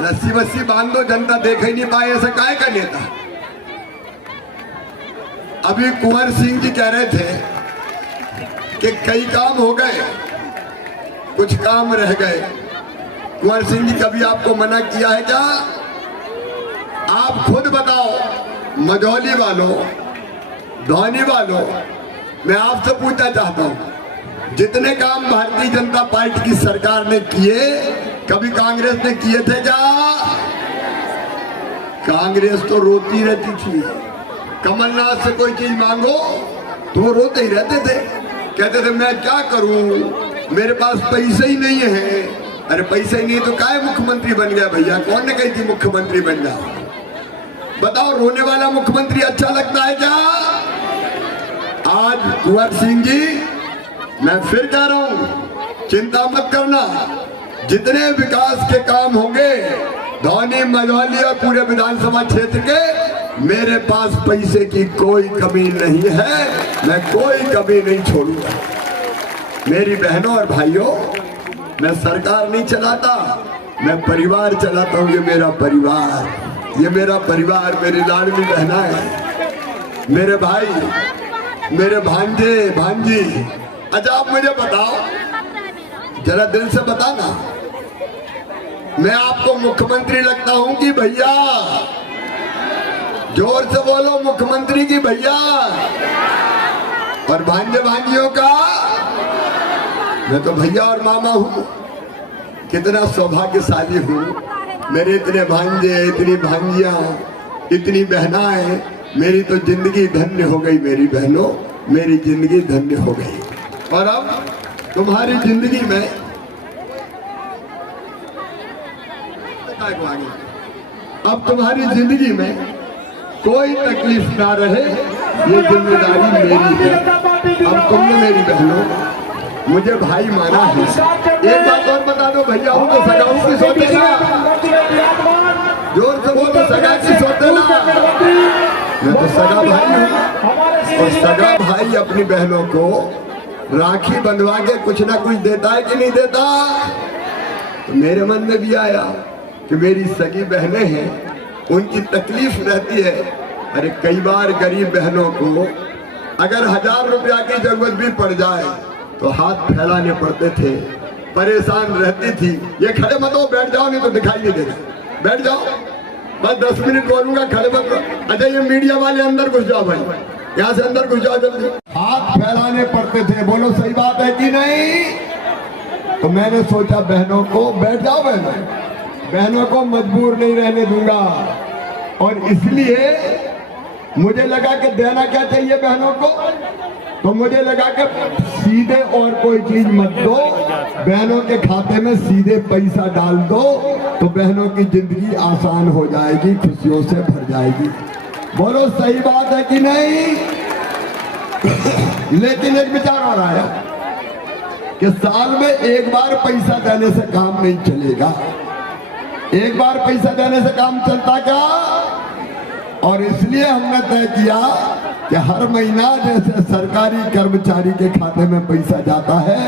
रस्सी वस्सी बांध दो, जनता देख ही नहीं पाए ऐसा काहे का नेता। अभी कुंवर सिंह जी कह रहे थे कि कई काम हो गए, कुछ काम रह गए। कुंवर सिंह जी कभी आपको मना किया है क्या? आप खुद बताओ, मझौली वालों, धौनी वालों, मैं आपसे पूछना चाहता हूं, जितने काम भारतीय जनता पार्टी की सरकार ने किए, कभी कांग्रेस ने किए थे क्या? कांग्रेस तो रोती रहती थी। कमलनाथ से कोई चीज मांगो तो वो रोते ही रहते थे, कहते थे मैं क्या करूं, मेरे पास पैसे ही नहीं है। अरे पैसे ही नहीं तो काहे मुख्यमंत्री बन गया भैया? कौन ने कही थी मुख्यमंत्री बन जाओ? बताओ, रोने वाला मुख्यमंत्री अच्छा लगता है क्या? आज कुंवर सिंह जी, मैं फिर कह रहा हूं, चिंता मत करना, जितने विकास के काम होंगे धौनी, मझौली और पूरे विधानसभा क्षेत्र के, मेरे पास पैसे की कोई कमी नहीं है, मैं कोई कमी नहीं छोड़ूंगा। मेरी बहनों और भाइयों, मैं सरकार नहीं चलाता, मैं परिवार चलाता हूं। ये मेरा परिवार, ये मेरा परिवार, मेरी लाडली बहना है, मेरे भाई, मेरे भांजे भांजी। अच्छा आप मुझे बताओ, जरा दिल से बताना, मैं आपको मुख्यमंत्री लगता हूं कि भैया? जोर से बोलो, मुख्यमंत्री की भैया? और भांजे भांजियों का? मैं तो भैया और मामा हूं। कितना सौभाग्यशाली हूं, मेरे इतने भांजे, इतनी भांजियां, इतनी बहनाएं, मेरी तो जिंदगी धन्य हो गई। मेरी बहनों, मेरी जिंदगी धन्य हो गई। और अब तुम्हारी जिंदगी में अब तुम्हारी जिंदगी में कोई तकलीफ ना रहे, ये जिम्मेदारी मेरी है। अब तुमने मेरी बहनों मुझे भाई माना है। एक बात और बता दो भैया, हूं तो सगा की सोते ना, जोर से बोलो, सगा की सोते ना। मैं तो सगा भाई हूँ, और सगा भाई अपनी बहनों को राखी बंधवा के कुछ ना कुछ देता है कि नहीं देता? तो मेरे मन में भी आया कि मेरी सगी बहनें हैं, उनकी तकलीफ रहती है। अरे कई बार गरीब बहनों को अगर 1000 रुपया की जरूरत भी पड़ जाए तो हाथ फैलाने पड़ते थे, परेशान रहती थी। ये खड़े मत हो, बैठ जाओ, नहीं तो दिखाई नहीं देगा, बैठ जाओ, बस 10 मिनट बोलूंगा, खड़े मत हो। अच्छा ये मीडिया वाले अंदर घुस जाओ भाई, यहाँ से अंदर घुस जाओ जल्दी। हाथ फैलाने पड़ते थे, बोलो सही बात है कि नहीं? तो मैंने सोचा बहनों को, बैठ जाओ बहनों, बहनों को मजबूर नहीं रहने दूंगा। और इसलिए मुझे लगा कि देना क्या चाहिए बहनों को, तो मुझे लगा कि सीधे और कोई चीज मत दो, बहनों के खाते में सीधे पैसा डाल दो, तो बहनों की जिंदगी आसान हो जाएगी, खुशियों से भर जाएगी। बोलो सही बात है कि नहीं? लेकिन एक विचार आ रहा है कि साल में एक बार पैसा देने से काम नहीं चलेगा। एक बार पैसा देने से काम चलता क्या? और इसलिए हमने तय किया कि हर महीना जैसे सरकारी कर्मचारी के खाते में पैसा जाता है,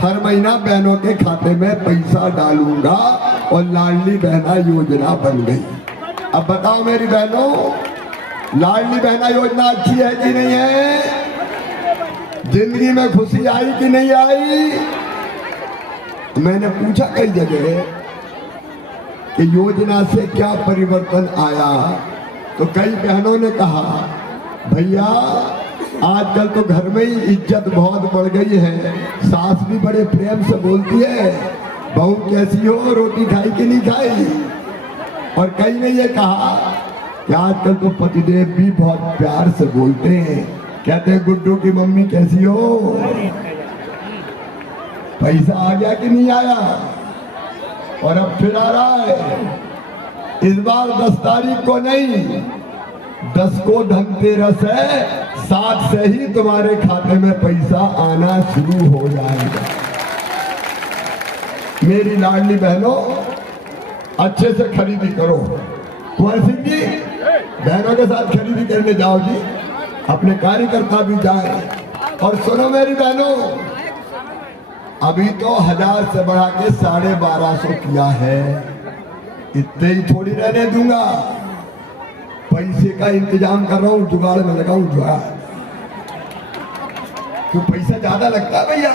हर महीना बहनों के खाते में पैसा डालूंगा, और लाडली बहना योजना बन गई। अब बताओ मेरी बहनों, लाडली बहना योजना अच्छी है कि नहीं है? जिंदगी में खुशी आई कि नहीं आई? मैंने पूछा कई जगह कि योजना से क्या परिवर्तन आया, तो कई बहनों ने कहा भैया आजकल तो घर में ही इज्जत बहुत बढ़ गई है, सास भी बड़े प्रेम से बोलती है, बहू कैसी हो, रोटी खाई कि नहीं खाई। और कई ने ये कहा कि आजकल तो पतिदेव भी बहुत प्यार से बोलते हैं, कहते हैं गुड्डू की मम्मी कैसी हो। पैसा आ गया कि नहीं आया? और अब फिर आ रहा है। इस बार 10 तारीख को नहीं, 10 को धनतेरस है, 7 से ही तुम्हारे खाते में पैसा आना शुरू हो जाएगा। मेरी लाडली बहनों, अच्छे से खरीदी करो। कुंवर सिंह जी, बहनों के साथ खरीदी करने जाओ जी, अपने कार्यकर्ता भी जाए। और सुनो मेरी बहनों, अभी तो 1000 से बढ़ा के 1250 किया है। इतने ही थोड़ी रहने दूंगा, पैसे का इंतजाम कर रहा हूं, जुगाड़ में लगाऊं जुगाड़। क्यों पैसा ज्यादा लगता है भैया?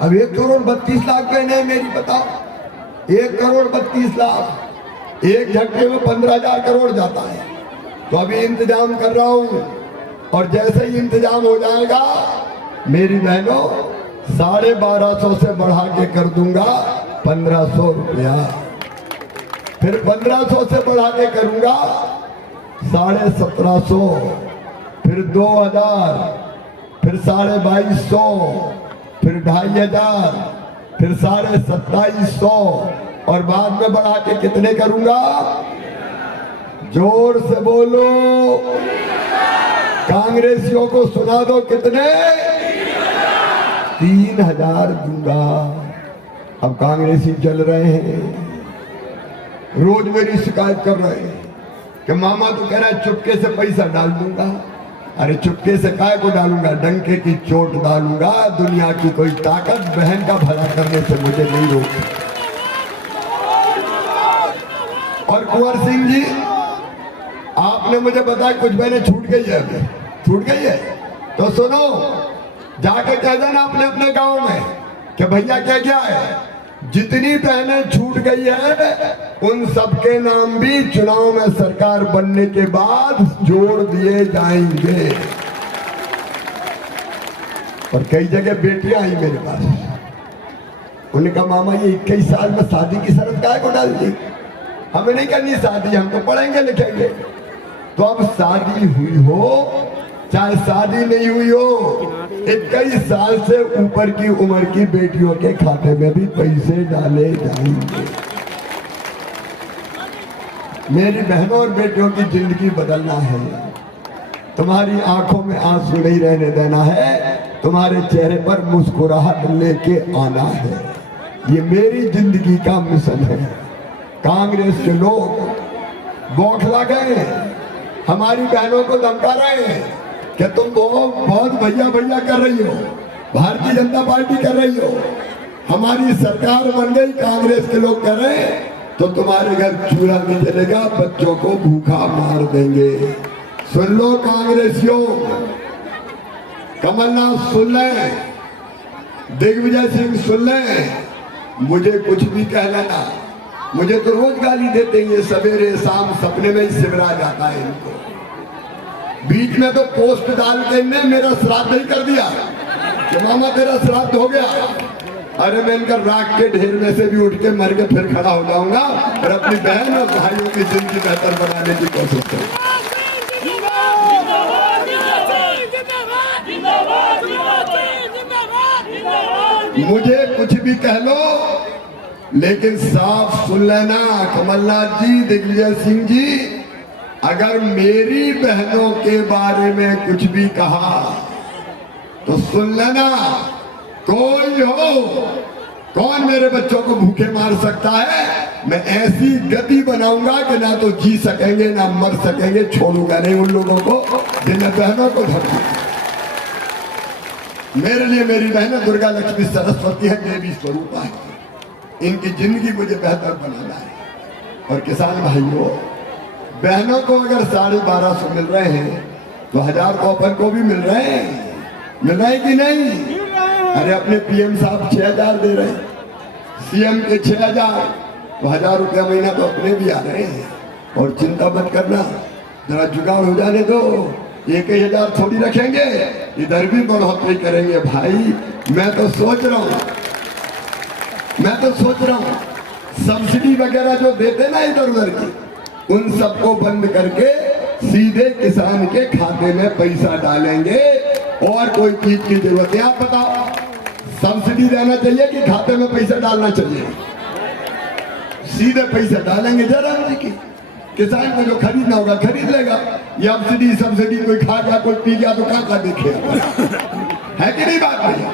अब 1,32,00,000 बहने हैं मेरी, बताओ 1,32,00,000 एक झटके में 15,000 करोड़ जाता है। तो अभी इंतजाम कर रहा हूं और जैसे ही इंतजाम हो जाएगा मेरी बहनों 1250 से बढ़ा के कर दूंगा 1500 रुपया, फिर 1500 से बढ़ा के करूंगा 1750, फिर 2000, फिर 2250, फिर 2500, फिर 2750 और बाद में बढ़ा के कितने करूंगा? जोर से बोलो, कांग्रेसियों को सुना दो कितने? 3000 दूंगा। अब कांग्रेसी चल रहे हैं, रोज मेरी शिकायत कर रहे हैं कि मामा तो कह रहा है चुपके से पैसा डाल दूंगा। अरे चुपके से काय को डालूंगा? डंके की चोट डालूंगा। दुनिया की कोई ताकत बहन का भला करने से मुझे नहीं रोकती। और कुंवर सिंह जी, आपने मुझे बताया कुछ बहनें छूट गई है, अभी छूट गई है, तो सुनो, जाके कह देना अपने अपने गांव में कि भैया क्या क्या है, जितनी बहनें छूट गई है उन सबके नाम भी चुनाव में सरकार बनने के बाद जोड़ दिए जाएंगे। और कई जगह बेटियां आई मेरे पास, उन्होंने कहा मामा ये 21 साल में शादी की शर्त काहे को डाल दी? हमें नहीं करनी शादी, हम तो पढ़ेंगे लिखेंगे। तो अब शादी हुई हो चाहे शादी नहीं हुई हो, 21 साल से ऊपर की उम्र की बेटियों के खाते में भी पैसे डाले जाएंगे। मेरी बहनों और बेटियों की जिंदगी बदलना है, तुम्हारी आंखों में आंसू नहीं रहने देना है, तुम्हारे चेहरे पर मुस्कुराहट लेके आना है। ये मेरी जिंदगी का मिशन है। कांग्रेस के लोग बौखला गए, हमारी बहनों को धमका रहे हैं कि तुम बहुत भैया भैया कर रही हो, भारतीय जनता पार्टी कर रही हो, हमारी सरकार बन गई, कांग्रेस के लोग कर रहे हैं तो तुम्हारे घर चूल्हा नहीं जलेगा, बच्चों को भूखा मार देंगे। सुन लो कांग्रेसियों, कमलनाथ सुन लें, दिग्विजय सिंह सुन लें, मुझे कुछ भी कह लेना, मुझे तो रोज गाली देते हैं, सवेरे शाम सपने में ही सिमरा जाता है इनको। बीच में तो पोस्ट डाल के इनने मेरा श्राद्ध ही कर दिया कि मामा तेरा श्राद्ध हो गया। अरे मैं इनका राख के ढेर में से भी उठ के मर के फिर खड़ा हो जाऊंगा और अपनी बहन और भाइयों की जिंदगी बेहतर बनाने की कोशिश करूंगा। मुझे कुछ भी कह लो, लेकिन साफ सुन लेना कमलनाथ जी, दिग्विजय सिंह जी, अगर मेरी बहनों के बारे में कुछ भी कहा तो सुन लेना, कोई हो, कौन मेरे बच्चों को भूखे मार सकता है, मैं ऐसी गति बनाऊंगा कि ना तो जी सकेंगे ना मर सकेंगे। छोड़ूंगा नहीं उन लोगों को जिन्हें बहनों को धमकी। मेरे लिए मेरी बहनें दुर्गा लक्ष्मी सरस्वती है, देवी स्वरूप है, इनकी जिंदगी मुझे बेहतर बनाना है। और किसान भाइयों, बहनों को अगर 1250 मिल रहे हैं तो 1000 तो अपन को भी मिल रहे हैं, मिल रहे हैं कि नहीं? अरे अपने पीएम साहब 6000 दे रहे हैं, सीएम के 6000, तो 1000 रुपया महीना तो अपने भी आ रहे हैं। और चिंता मत करना, जरा जुगाड़ हो जाने दो, 1000 थोड़ी रखेंगे, इधर भी बढ़ोतरी करेंगे। भाई मैं तो सोच रहा हूँ सब्सिडी वगैरह जो देते ना इधर उधर की, उन सबको बंद करके सीधे किसान के खाते में पैसा डालेंगे और कोई चीज की जरूरत है। आप बताओ, सब्सिडी देना चाहिए कि खाते में पैसा डालना चाहिए? सीधे पैसा डालेंगे जयराम जी की, किसान को जो खरीदना होगा खरीद लेगा। ये सब्सिडी कोई खा गया कोई पी गया तो कहाँ देखे है कि नहीं बात भैया?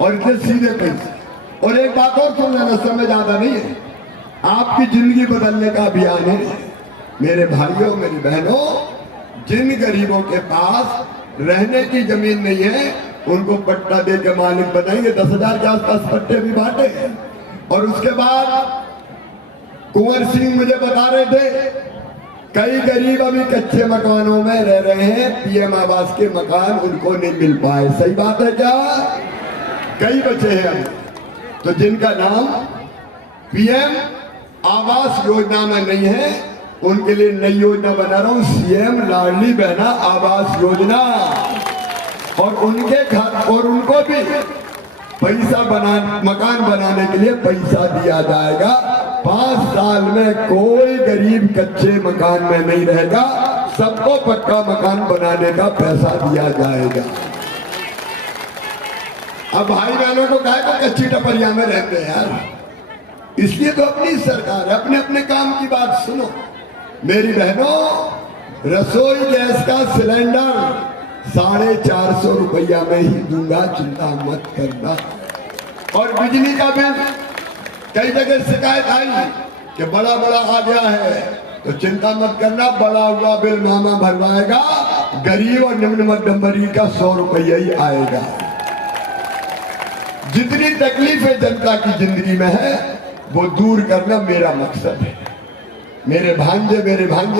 और इतने सीधे पैसे। और एक बात और सुन लेना, समय ज्यादा नहीं है, आपकी जिंदगी बदलने का अभियान है। मेरे भाइयों मेरी बहनों, जिन गरीबों के पास रहने की जमीन नहीं है उनको पट्टा दे के मालिक बनाएंगे। 10,000 के आसपास पट्टे भी बांटे और उसके बाद कुंवर सिंह मुझे बता रहे थे कई गरीब अभी कच्चे मकानों में रह रहे हैं, पीएम आवास के मकान उनको नहीं मिल पाए। सही बात है क्या? कई बचे हैं तो जिनका नाम पीएम आवास योजना में नहीं है, उनके लिए नई योजना बना रहा हूं, सीएम लाडली बहना आवास योजना। और उनको भी पैसा मकान बनाने के लिए पैसा दिया जाएगा। 5 साल में कोई गरीब कच्चे मकान में नहीं रहेगा, सबको पक्का मकान बनाने का पैसा दिया जाएगा। अब भाई बहनों को कहे को कच्ची टपरिया में रहते हैं यार, इसलिए तो अपनी सरकार है, अपने अपने काम की बात सुनो। मेरी बहनों, रसोई गैस का सिलेंडर 450 रुपया में ही दूंगा, चिंता मत करना। और बिजली का बिल कई जगह शिकायत आई कि बड़ा आ गया है, तो चिंता मत करना, बड़ा हुआ बिल मामा भरवाएगा, गरीब और निम्न मध्यम वर्ग का 100 रुपया ही आएगा। जितनी तकलीफें जनता की जिंदगी में है वो दूर करना मेरा मकसद है। मेरे भांजे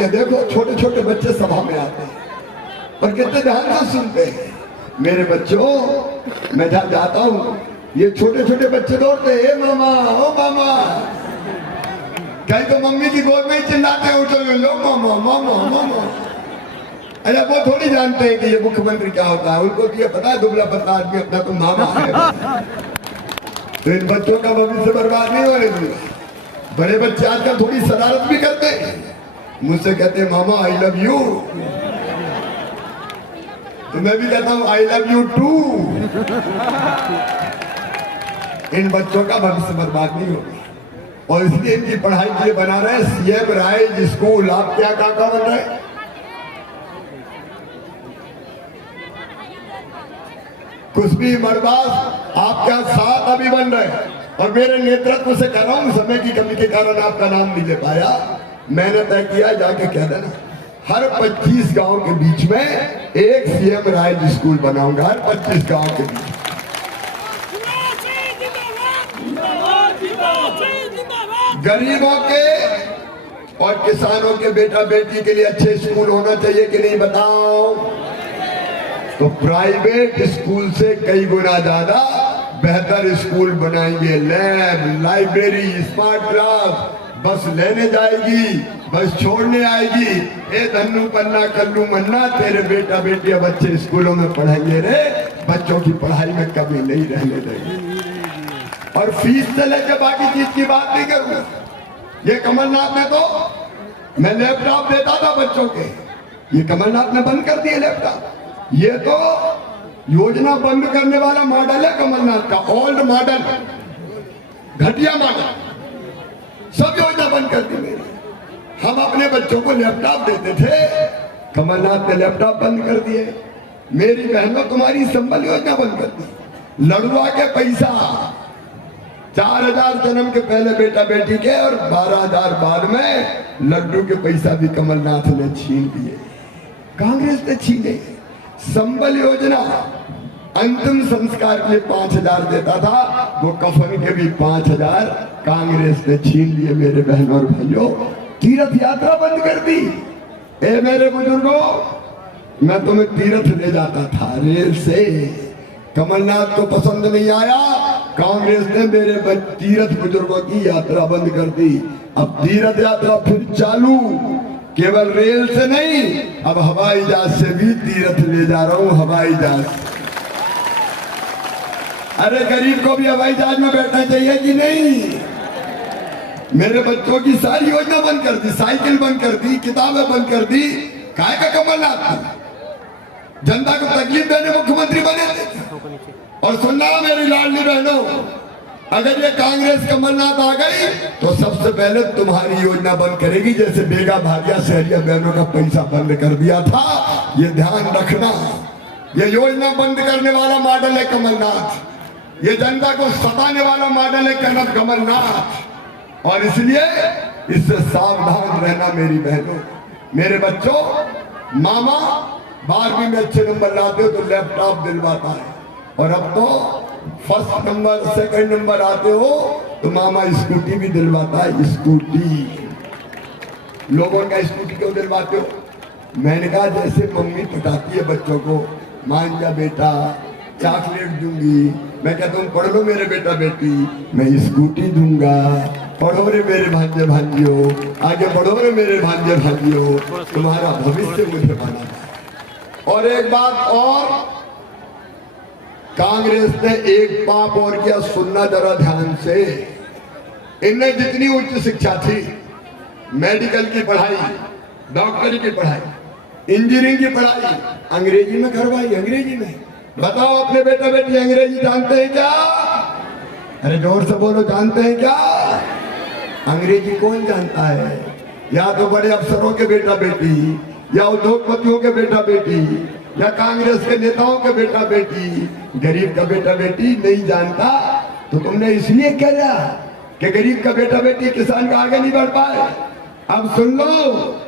देखो, छोटे छोटे बच्चे सभा में आते हैं और कितने ध्यान से सुनते हैं। मेरे बच्चों, मैं जहां जाता हूँ ये छोटे छोटे बच्चे दौड़ते हैं, मामा ओ मामा, कहीं तो मम्मी की गोद में ही चिल्लाते हैं, उठो लो मामा मामा मामा। अरे वो थोड़ी जानते हैं कि ये मुख्यमंत्री क्या होता है, उनको तो ये पता है दुबला पतला आदमी अपना तो मामा है। तो इन बच्चों का भविष्य बर्बाद नहीं होने दूंगा। बड़े बच्चे आजकल थोड़ी शरारत भी करते हैं, मुझसे कहते हैं मामा आई लव यू, तो मैं भी कहता हूं आई लव यू टू। इन बच्चों का भविष्य बर्बाद नहीं होगा और इसलिए इनकी पढ़ाई के लिए बना रहे सीएम राइज स्कूल। आप क्या काका बन रहे हैं? कुछ भी मरबाज आपका साथ अभी बन रहे हैं और मेरे नेतृत्व से कर रहा हूं, समय की कमी के कारण आपका नाम नहीं ले पाया। मैंने तय किया जाके कह देना हर 25 गांव के बीच में एक सीएम राइज स्कूल बनाऊंगा, हर 25 गांव के बीच। गरीबों के और किसानों के बेटा बेटी के लिए अच्छे स्कूल होना चाहिए कि नहीं बताओ? तो प्राइवेट स्कूल से कई गुना ज्यादा बेहतर स्कूल बनाएंगे। लैब, लाइब्रेरी, स्मार्ट क्लास, बस लेने जाएगी, बस छोड़ने आएगी। ए धन्नू पन्ना कल्लू मन्ना, तेरे बेटा बेटियां बच्चे स्कूलों में पढ़ेंगे रे, बच्चों की पढ़ाई में कमी नहीं रहने देंगे। और फीस से लेकर बाकी चीज की बात नहीं करूंगा। ये कमलनाथ ने तो, मैं लैपटॉप देता था बच्चों के, ये कमलनाथ ने बंद कर दिए लैपटॉप। ये तो योजना बंद करने वाला मॉडल है कमलनाथ का, ओल्ड मॉडल, घटिया मॉडल, सब योजना बंद कर दी मेरी। हम अपने बच्चों को लैपटॉप देते थे, कमलनाथ ने लैपटॉप बंद कर दिए। मेरी बहनों, तुम्हारी संबल योजना बंद कर दी। लड़ुआ के पैसा 4000 जन्म के पहले बेटा बेटी के और 12000 बाद में लड्डू के पैसा भी कमलनाथ ने छीन लिए, कांग्रेस ने छीने। संबल योजना अंतिम संस्कार के लिए 5000 देता था, वो कफन के भी 5000 कांग्रेस ने छीन लिए। मेरे बहनों और भाइयों, तीर्थ यात्रा बंद कर दी। ए मेरे बुजुर्गों, मैं तुम्हें तीर्थ ले जाता था रेल से, कमलनाथ को पसंद नहीं आया, कांग्रेस ने मेरे तीर्थ बुजुर्गों की यात्रा बंद कर दी। अब तीर्थ यात्रा फिर चालू, केवल रेल से नहीं, अब हवाई जहाज से भी तीर्थ ले जा रहा हूं, हवाई जहाज। अरे गरीब को भी हवाई जहाज में बैठना चाहिए कि नहीं? मेरे बच्चों की सारी योजना बंद कर दी, साइकिल बंद कर दी, किताबें बंद कर दी। काहे का कमलनाथ? जनता को तकलीफ देने मुख्यमंत्री बने थे। और सुनना मेरी लाडली बहनों, अगर ये कांग्रेस कमलनाथ आ गई तो सबसे पहले तुम्हारी योजना बंद करेगी, जैसे बेगा भाग्या शहरिया बहनों का पैसा बंद कर दिया था। ये ध्यान रखना, ये योजना बंद करने वाला मॉडल है कमलनाथ, ये जनता को सताने वाला मॉडल है कमलनाथ। और इसलिए इससे सावधान रहना मेरी बहनों। मेरे बच्चों, मामा 12वीं में अच्छे नंबर लाते हो तो लैपटॉप दिलवाता है, और अब तो फर्स्ट नंबर, सेकंड नंबर आते हो तो मामा स्कूटी भी दिलवाता है। स्कूटी, लोगों का स्कूटी क्यों दिलवाते हो? मैंने कहा जैसे मम्मी पटाती है बच्चों को, मान जा बेटा चॉकलेट दूंगी, मैं कहता हूँ पढ़ लो मेरे बेटा बेटी, मैं स्कूटी दूंगा, पढ़ो रे मेरे भांजे भांजियो, आगे बढ़ो रे मेरे भांजे भांजियो, तुम्हारा भविष्य मुझे बनाना। और एक बात और, कांग्रेस ने एक पाप और किया, सुनना जरा ध्यान से। इनने जितनी उच्च शिक्षा थी, मेडिकल की पढ़ाई, डॉक्टरी की पढ़ाई, इंजीनियरिंग की पढ़ाई, अंग्रेजी में करवाई। अंग्रेजी में बताओ अपने बेटा बेटी अंग्रेजी जानते हैं क्या? अरे जोर से बोलो, जानते हैं क्या? अंग्रेजी कौन जानता है? या तो बड़े अफसरों के बेटा बेटी, या उद्योगपतियों के बेटा बेटी, या कांग्रेस के नेताओं के बेटा बेटी। गरीब का बेटा बेटी नहीं जानता तो तुमने इसलिए किया कि गरीब का बेटा बेटी किसान का आगे नहीं बढ़ पाए। अब सुन लो,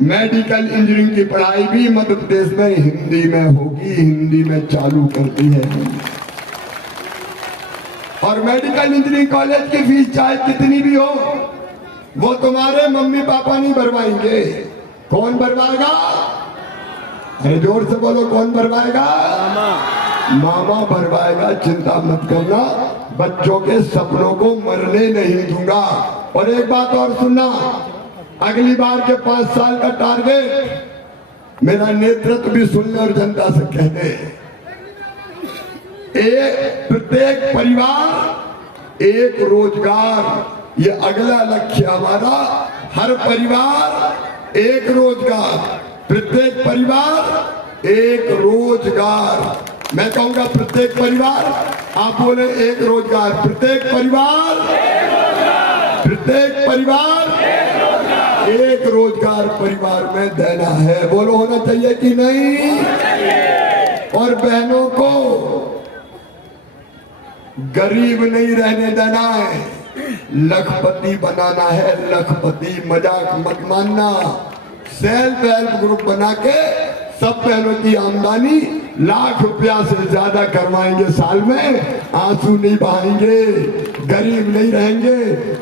मेडिकल इंजीनियरिंग की पढ़ाई भी मध्य प्रदेश में हिंदी में होगी, हिंदी में चालू करती है। और मेडिकल इंजीनियरिंग कॉलेज की फीस चाहे कितनी भी हो, वो तुम्हारे मम्मी पापा नहीं भरवाएंगे। कौन भरवाएगा? अरे जोर से बोलो, कौन भरवाएगा? मामा भरवाएगा। चिंता मत करना, बच्चों के सपनों को मरने नहीं दूंगा। और एक बात और सुनना, अगली बार के 5 साल का टारगेट मेरा नेतृत्व भी सुन ले और जनता से कह दे। प्रत्येक परिवार एक रोजगार, ये अगला लक्ष्य हमारा। हर परिवार एक रोजगार, प्रत्येक परिवार एक रोजगार। मैं कहूंगा प्रत्येक परिवार, आप बोले एक रोजगार। प्रत्येक परिवार, प्रत्येक परिवार एक रोजगार परिवार में देना है। बोलो, होना चाहिए कि नहीं? और बहनों को गरीब नहीं रहने देना है, लखपति बनाना है। लखपति, मजाक मत मानना। सेल्फ हेल्प ग्रुप बना के सब बहनों की आमदनी लाख रुपया से ज्यादा करवाएंगे साल में। आंसू नहीं बहाएंगे, गरीब नहीं रहेंगे,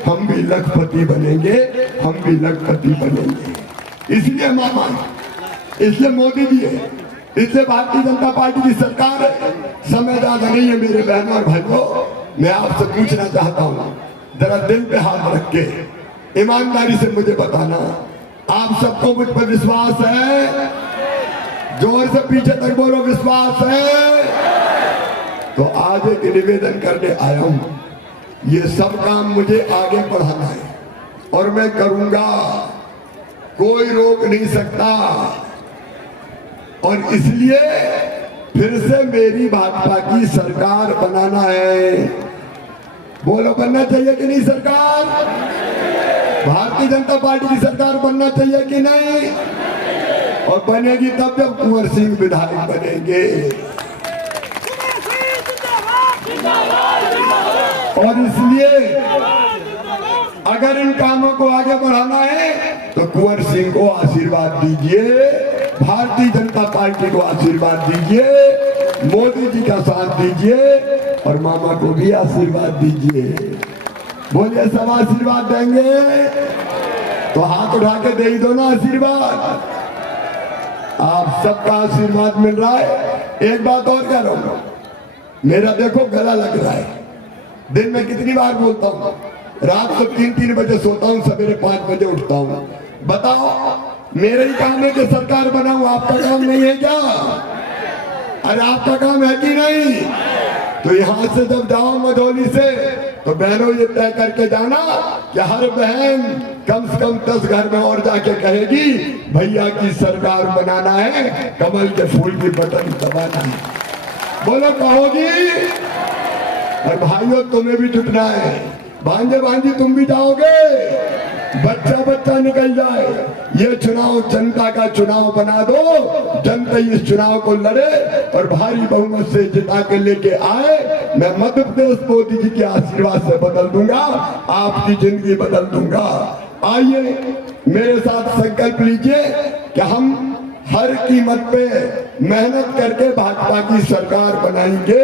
हम भी लखपति बनेंगे, हम भी लखपति बनेंगे। इसलिए मामा, इसलिए मोदी जी है, इसलिए भारतीय जनता पार्टी की सरकार है। समय ज्यादा नहीं है मेरे बहनों और भाइयों, मैं आपसे पूछना चाहता हूँ, जरा दिल पे हाथ रख के ईमानदारी से मुझे बताना, आप सबको मुझ पर विश्वास है? जोर से पीछे तक बोलो, विश्वास है? तो आज एक निवेदन करने आया हूं। ये सब काम मुझे आगे बढ़ाना है और मैं करूंगा, कोई रोक नहीं सकता। और इसलिए फिर से मेरी भाजपा की सरकार बनाना है। बोलो, बनना चाहिए कि नहीं सरकार? भारतीय जनता पार्टी की सरकार बनना चाहिए कि नहीं? और बनेगी तब जब कुंवर सिंह विधायक बनेंगे। और इसलिए अगर इन कामों को आगे बढ़ाना है तो कुंवर सिंह को आशीर्वाद दीजिए, भारतीय जनता पार्टी को आशीर्वाद दीजिए, मोदी जी का साथ दीजिए और मामा को भी आशीर्वाद दीजिए। बोलिए, सब आशीर्वाद देंगे तो हाथ उठा के दे ही दो ना आशीर्वाद। आप सबका आशीर्वाद मिल रहा है। एक बात और कह रहा हूं, मेरा देखो गला लग रहा है। दिन में कितनी बार बोलता हूं, रात को 3-3 बजे सोता हूं, सवेरे 5 बजे उठता हूं। बताओ, मेरे ही काम है कि सरकार बनाऊं, आपका काम नहीं है क्या? अरे आपका काम है कि नहीं? तो यहां से जब जाओ मझौली से, तो बहनों ये तय करके जाना कि हर बहन कम से कम 10 घर में और जाके कहेगी भैया की सरकार बनाना है, कमल के फूल की बटन दबाना है। बोलो, कहोगी? और भाइयों, तुम्हें भी जुटना है। भांजे भांजी तुम भी जाओगे, बच्चा बच्चा निकल जाए। ये चुनाव जनता का चुनाव बना दो, जनता इस चुनाव को लड़े और भारी बहुमत से जिता के लेके आए। मैं मध्य प्रदेश मोदी जी के आशीर्वाद से बदल दूंगा, आपकी जिंदगी बदल दूंगा। आइए मेरे साथ संकल्प लीजिए कि हम हर कीमत पे मेहनत करके भाजपा की सरकार बनाएंगे।